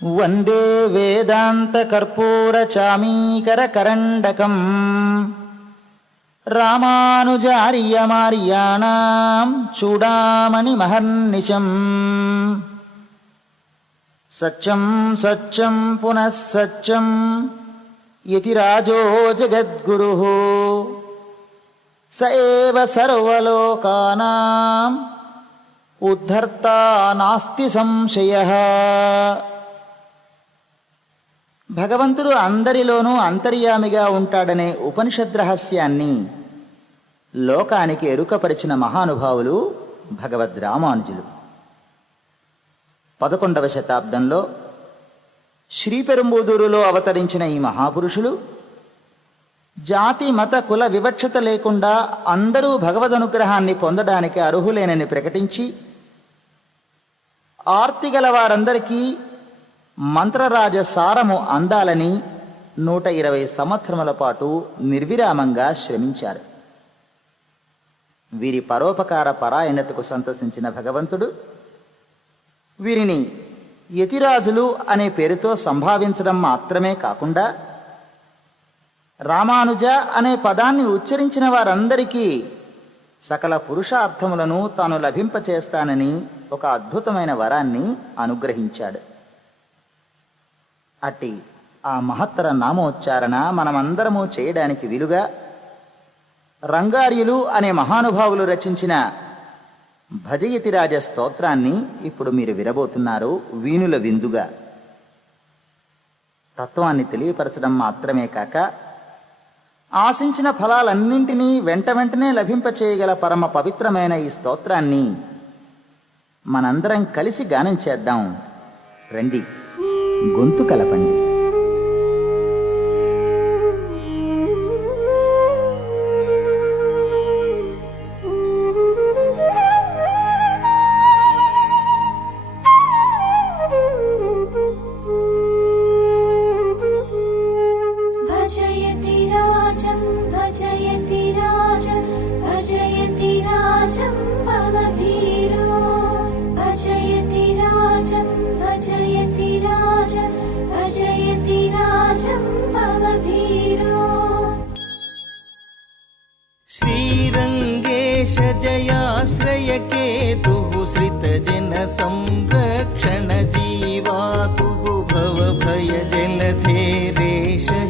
వందే వేదాంతకర్పూరచామీకరకరండకం రామానుజార్యమార్యాణాం చూడామణి మహర్నిశం. సత్యం సత్యం పునః సత్యం యతిరాజో జగద్గురుః స ఏవ సర్వలోకానాం ఉద్ధర్తా నాస్తి సంశయః. భగవంతుడు అందరిలోనూ అంతర్యామిగా ఉంటాడనే ఉపనిషద్ రహస్యాన్ని లోకానికి ఎరుకపరిచిన మహానుభావులు భగవద్ రామానుజులు. 11వ శతాబ్దంలో శ్రీపెరుంబుదూరులో అవతరించిన ఈ మహాపురుషులు జాతి మత కుల వివక్షత లేకుండా అందరూ భగవదనుగ్రహాన్ని పొందడానికి అర్హులేనని ప్రకటించి ఆర్తిగల వారందరికీ మంత్రరాజ సారము అందాలని 120 సంవత్సరముల పాటు నిర్విరామంగా శ్రమించారు. వీరి పరోపకార పరాయణతకు సంతసించిన భగవంతుడు వీరిని యతిరాజులు అనే పేరుతో సంభావించడం మాత్రమే కాకుండా రామానుజ అనే పదాన్ని ఉచ్చరించిన వారందరికీ సకల పురుషార్థములను తాను లభింపచేస్తానని ఒక అద్భుతమైన వరాన్ని అనుగ్రహించాడు. అట్టి ఆ మహత్తర నామోచ్చారణ మనమందరము చేయడానికి వీలుగా రంగార్యులు అనే మహానుభావులు రచించిన భజయతిరాజ స్తోత్రాన్ని ఇప్పుడు మీరు వినబోతున్నారు వీణుల విందుగా. తత్వాన్ని తెలియపరచడం మాత్రమే కాక ఆశించిన ఫలాలన్నింటినీ వెంటనే లభింపచేయగల పరమ పవిత్రమైన ఈ స్తోత్రాన్ని మనందరం కలిసి గానం చేద్దాం. రండి, గొంతు కలపండి. श्रीरंगेश जयाश्रयकेतुः श्रितजन संरक्षण जीवातुः भवभयजलधेरेश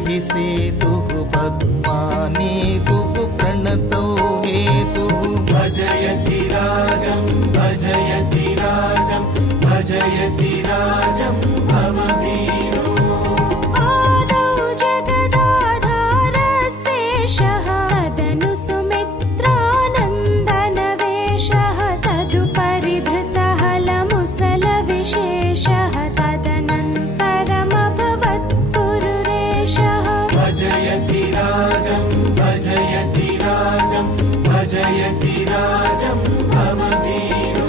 हि सेतुः पद्मानेतुः प्रणतौ हेतुः भजयति राजं भजयति राजं भजयति राजं भवभीरो. भजयति राजं भजयति राजं भजयति राजं भवभीरो.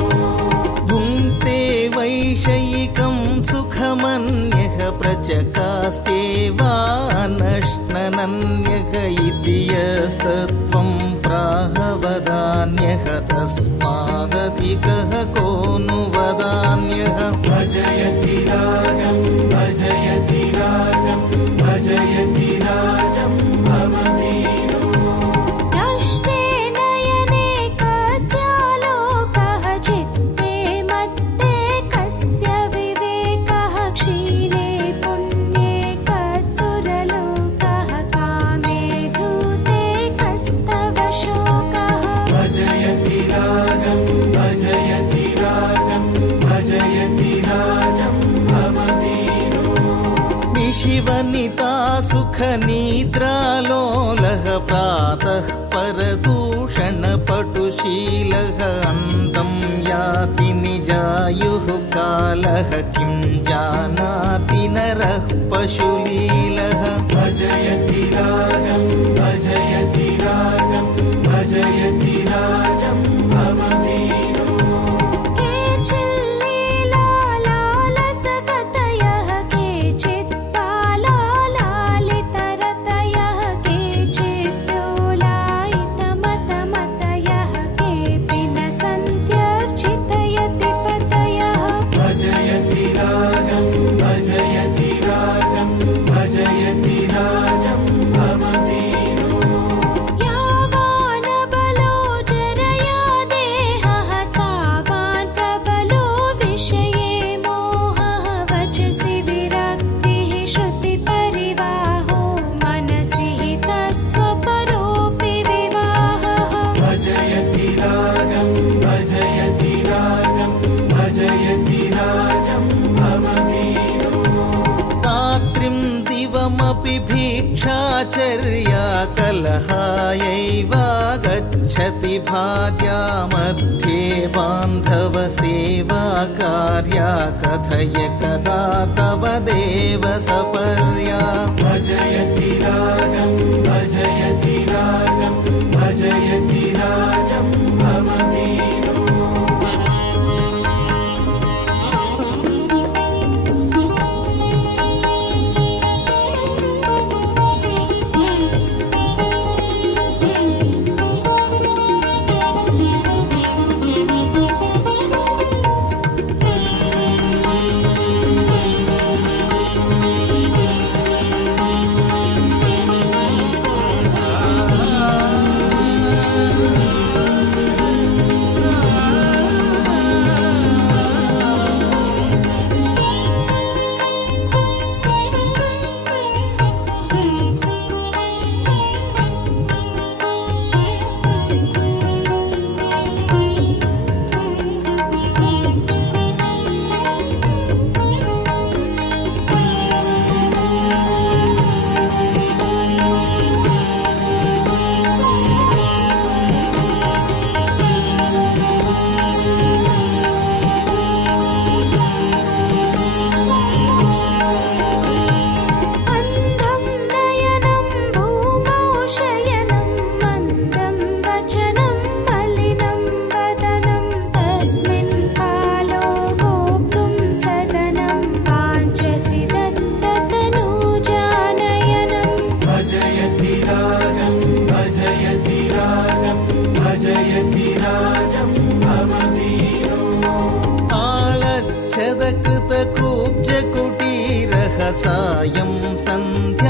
भुङ्क्ते वैषयिकं सुखमन्यः प्रचकास्त्येवानश्ननन्यः इति यस्तत्त्वं प्राहवदान्यः तस्मादधिकः को नु वदान्यः. भजयति राजं भजयति राजं भजयति राजं भवभीरो. नष्टे नयने कस्यालोकः चित्ते मत्ते कस्य विवेकः क्षीणे पुण्ये कसुरलोकः कामे धूते कस्तव शोकः. भजयति राजं भजयति राजं भजयति राजं भवभीरो. निशिवनिता सुखनिद्रालोलः प्रातः परदूषणपटुशीलः अन्तं याति निजायुः कालः किं जानाति नरः पशुलीलः. भजयति राजं भजयति राजं भजयति राजं भवभीरो. केचिल्लीलालालसगतयः केचित्तालालितरतयः केचिद्योलायितमतमतयः केऽपि न सन्त्यर्चितयति पतयः. भजयति राजं भज कापि भिक्षाचर्या कलहायैव गच्छति भार्या मध्ये बान्धवसेवा कार्या कथय कदा तव देव सपर्या भजयति राजं भजयति राजं भजयति राजं भवमेनो अन्धं नयनं भूमौ शयनं मन्दं वचनं मलिनं वदनं तस्मिन् कालो गोप्तुं सदनं वाञ्छसि दत्ततनूजानयनम् भजयति राजं भजयति राजं भजयति राजं भवमेनो आलच्छदकृतकूब्जकुटीरः सायं सन्ध्याकबलाहारः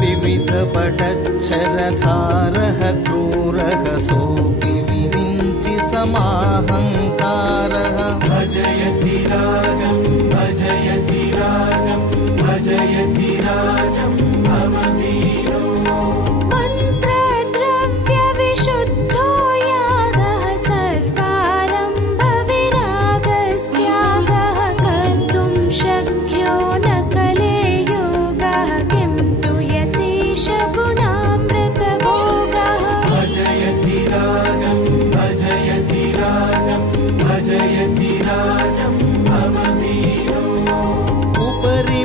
विविधपटच्छरधारः क्रूरः सोऽपि विरिञ्चि समाहङ्कारः भजयति राजं भजयति राजं भजयति राजं भवमेनो मन्त्रद्रव्यविशुद्धो यागः सर्वारम्भविरागस्त्यागः कर्तुं शक्यो न कलेयोगः किं तु यतीश गुणामृतभोगः भजयति राजं भजयति राजं भजयति राजं भवमेनो उपरि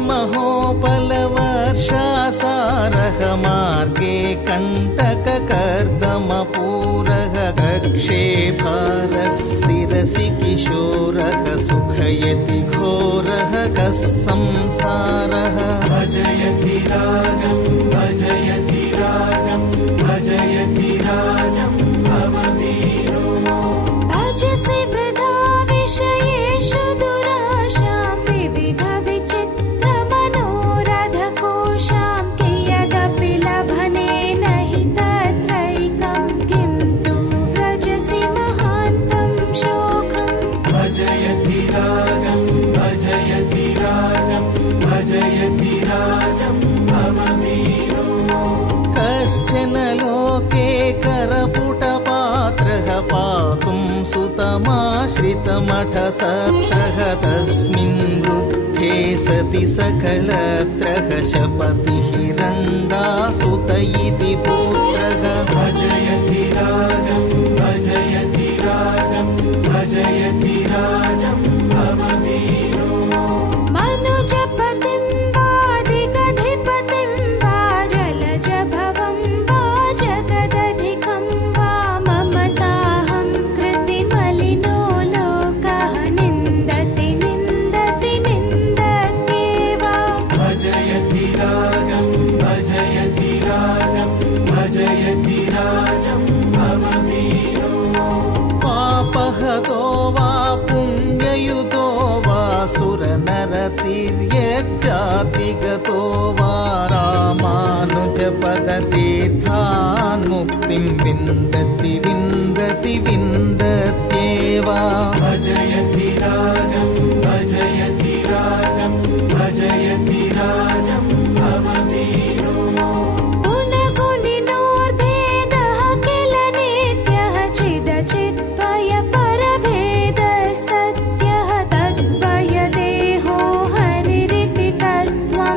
महोपलवर्षासारः मार्गे कण्टककर्दमपूरः कक्षे भारः शिरसि किशोरः सुखयति घोरः कः संसारः भजयति राजं भजयति राजं भजयति राजं भवमेनो भजसि वृथा विषयेषु दुराशां विविधविचित्रमनोरथकोशां कियदपि लभने न हि तत्रैकं किं तु व्रजसि महान्तं शोकम् भजयति राजं भजयति राजं भजयति राजं भवमेनो कश्चन लोके करपुटपात्रः पातुं सुतमाश्रितमठसत्रः तस्मिन् वृद्धे सति सकलत्रः शपति हिरण्डासुत इति पुत्रः भजयति राजं भजयति राजं भजयति राजं भवमेनो मनुजपतिं वादिगधिपतिं वा जलजभवं वा जगदधिकं वा ममताहं कृतिमलिनो लोकः निन्दति निन्दति निन्दत्येव भजयति राजं भजयति राजं भजयति राजं भवमेनो पापहतो वा पुण्ययुतो वा सुरनरतिर्यज्जातिगतो वा रामानुजपदतीर्थान् मुक्तिं विन्दति विन्दति विन्दत्येव भजयति राजं भजयति राजं भजयति राजं भवमेनो गुणगुणिनोर्भेदः किल नित्यः चिदचिद्वय परभेदः सत्यः तद्वय देहो हरिरिति तत्त्वं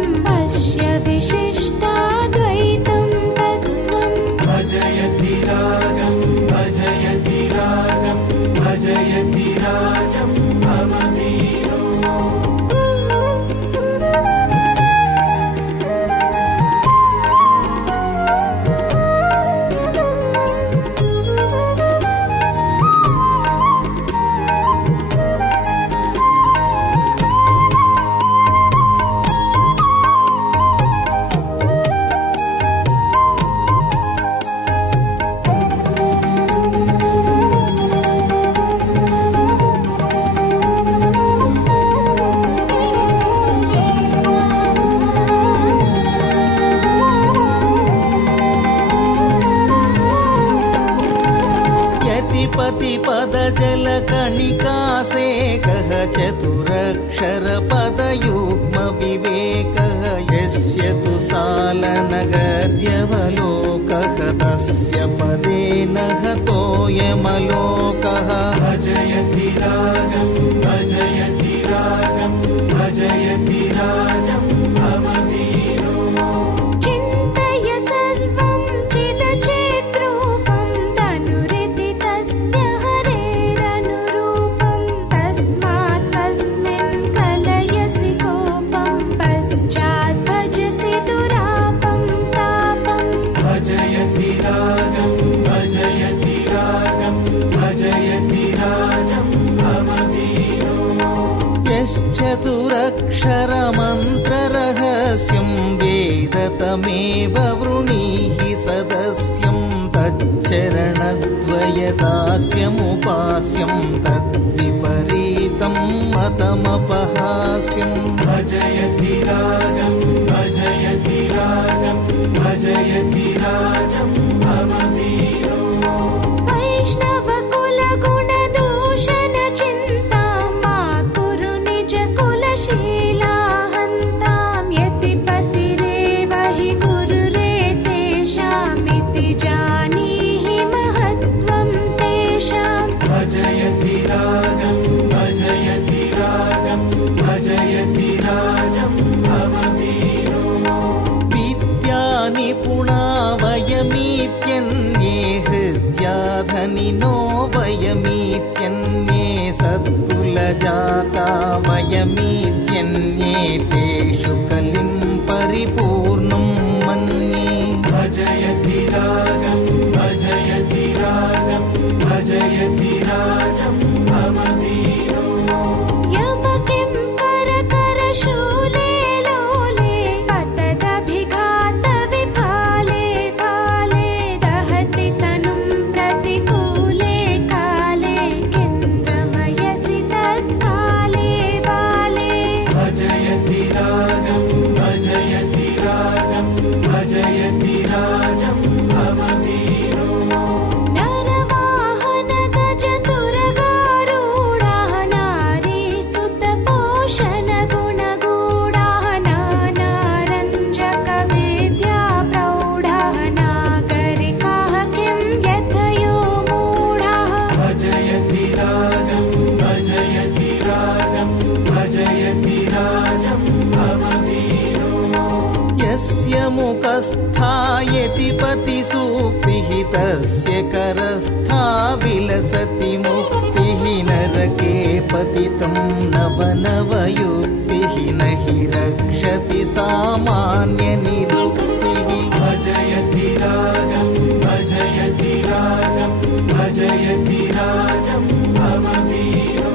चतुरक्षरपदयुग्मविवेकः यस्य तु सालनगर्यवलोकः तस्य पदेन हतोऽयमलोकः भजयति राजं भजयति राजं भजयति राजं भववीरो चिन्तय सर्वं चिदचेद्रूपं तनुरिति तस्य हरेरनुरूपं तस्मात् तस्मिन् कलयसि कोपं पश्चात् भजसि दुरापं तापम् भजयति राजं भजयति राजं भजयति राजं भववीरो यश्चतुरक्षरमन्त्ररहस्यं वेदतमेव वृणीहि सदस्यं तच्चरणद्वयदास्यमुपास्यं तद्विपरीतं मतमपहास्यम् भजयति राजं भजयति राजं भजयति राजं भववीरो वैष्णवकुलगुणदूषणचिन्तां मा कुरु निजकुलशीलाहन्तां यतिपतिरेव हि गुरुरे तेषामिति जानीहि महत्त्वं तेषाम् भजयति राजं भजयति राजं भजयति राजं भववीरो विद्यानिपुणा वयमीत्यन्ये हृद्याधनिनो वयमीत्यन्ये सत्कुलजाता वयमीत्यन्ये तेषु कलिं परिपूर्णं मन्ये भजयति राजं भजयति राजं भजयति राजं भववीरो यमकिं करकरशूले लोले पतदभिघातविफाले फाले दहति तनुं प्रतिकूले काले किन्द्रमयसि तत्काले बाले भजयति राजं भजयति राजं भजयति राजं भववीरो नरवाहन गजतुरगारूढाः नारीसुतपोषणगुणगूढाः नानारञ्जकवेद्या प्रौढाः नागरिकाः किं यथयो मूढाः भजयति राजं भजयति राजं भजयति राजं भववीरो यस्य मुखस्थायति पतिसूक्तिः तस्य करस्था विलसति मुक्तिः नरके पतितं नवनवयुक्तिः न हि रक्षति सामान्यनिरुक्तिः भजयति राजं भजयति राजं भजयति राजं भववीरो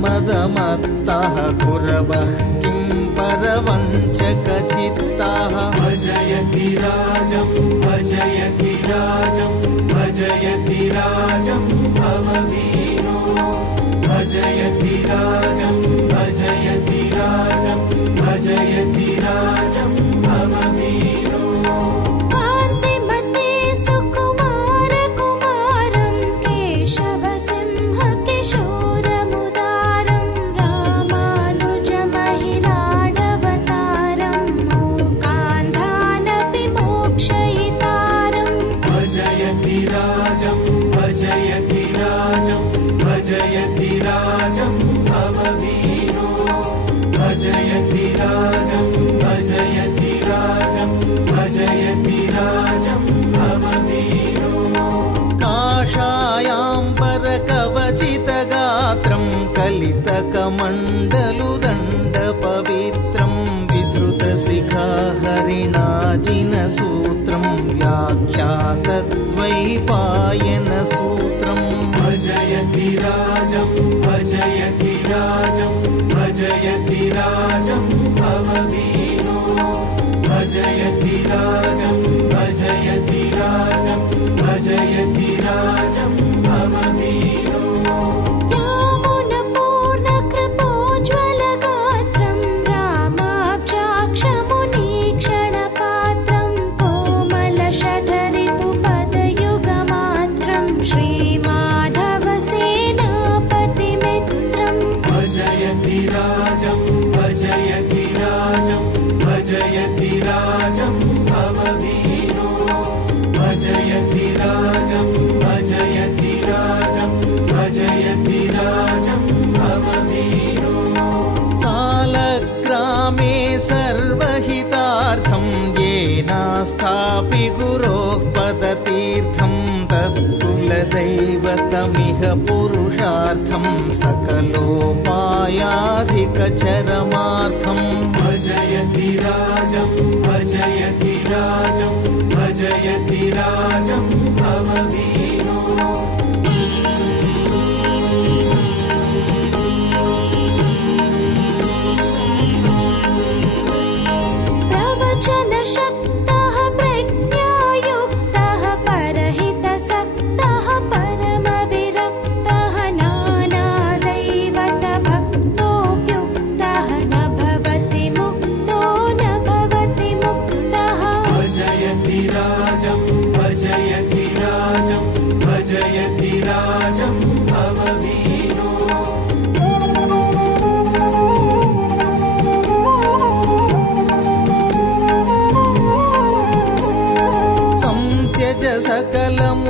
सुतधनमदमत्तः कुरवः किं परवञ्चकचित्ताः भजयति राजं भजयति राजं भजयति राजं भववीरो भजयति राजं भजयति राजं भजयति राजं भववीरो कान्तिमते सुकुमार कुमारं भजयति राजं भववीरो भजयति राजं भजयति राजं भजयति राजं भववीरो काषायाम्बरकवचितगात्रं कलितकमण्डलुदण्डपवित्रं विधृतशिखाहरिणाजिनसूत्रं व्याख्यातद्वैपायनसूत्रम् भजयति राजं भजयति राजं भजयति राजं भववीरो भजयति राजं भजयति राजं भजयति राजं भववीरो यामुनपूर्णकृपोज्ज्वलगात्रं रामाब्जाक्षमुनीक्षणपात्रं कोमलशठरिपुपदयुगमात्रं श्रीमाधवसेनापतिमित्रम् भजयति राजं भजयति राजं भजयति राजं भववीरो भजयति राजं भजयति राजं भजयति राजं भववीरो सालग्रामे सर्वहितार्थं येनास्थापि गुरोः पदतीर्थं तत्कुलदैवतमिह पुरुषार्थं सकलोपायाधिकचरमार्थम् भजयति राजं भजयति राजं भजयति राजं भववीरो प्रवचनशक्तः प्रज्ञायुक्तः परहितसक्तः परमविरक्तः नानादैवतभक्तोऽप्युक्तः न भवति मुक्तो न भवति मुक्तः भजयति राजं भजयति राजं भजयति राजं भववीरो संत्यज सकलमुपायाचरणं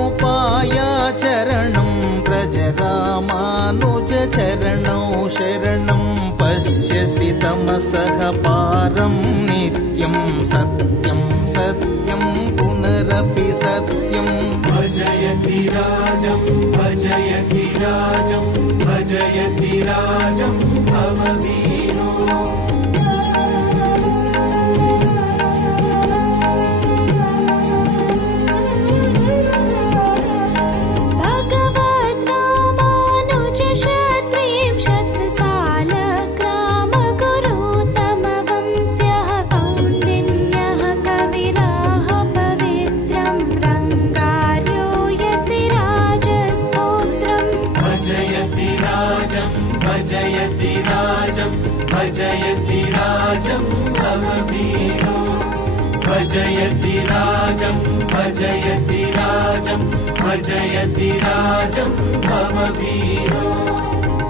व्रज रामानुजचरणौ शरणं पश्यसि तमसः पारं नित्यं सत्यं सत्यं पुनरपि सत्यम् भजयति राजं भजयति राजं भजयति राजं भववीरो भगवद्रामानुजशत्रिंशत्सालग्रामगुरुतमवंस्यः कौण्डिन्यः कविराः पवित्रं रङ्गार्यो यतिराजस्तोत्रम् भजयति राजं भजयति राजं भजयति राजं भववीरो भजयति राजं भजयति राजं भजयति राजं भववीरो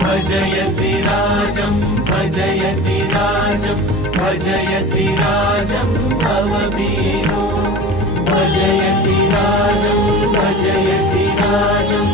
भजयति राजं भजयति राजं भजयति राजं भववीरो भजयति राजं भजयति राजं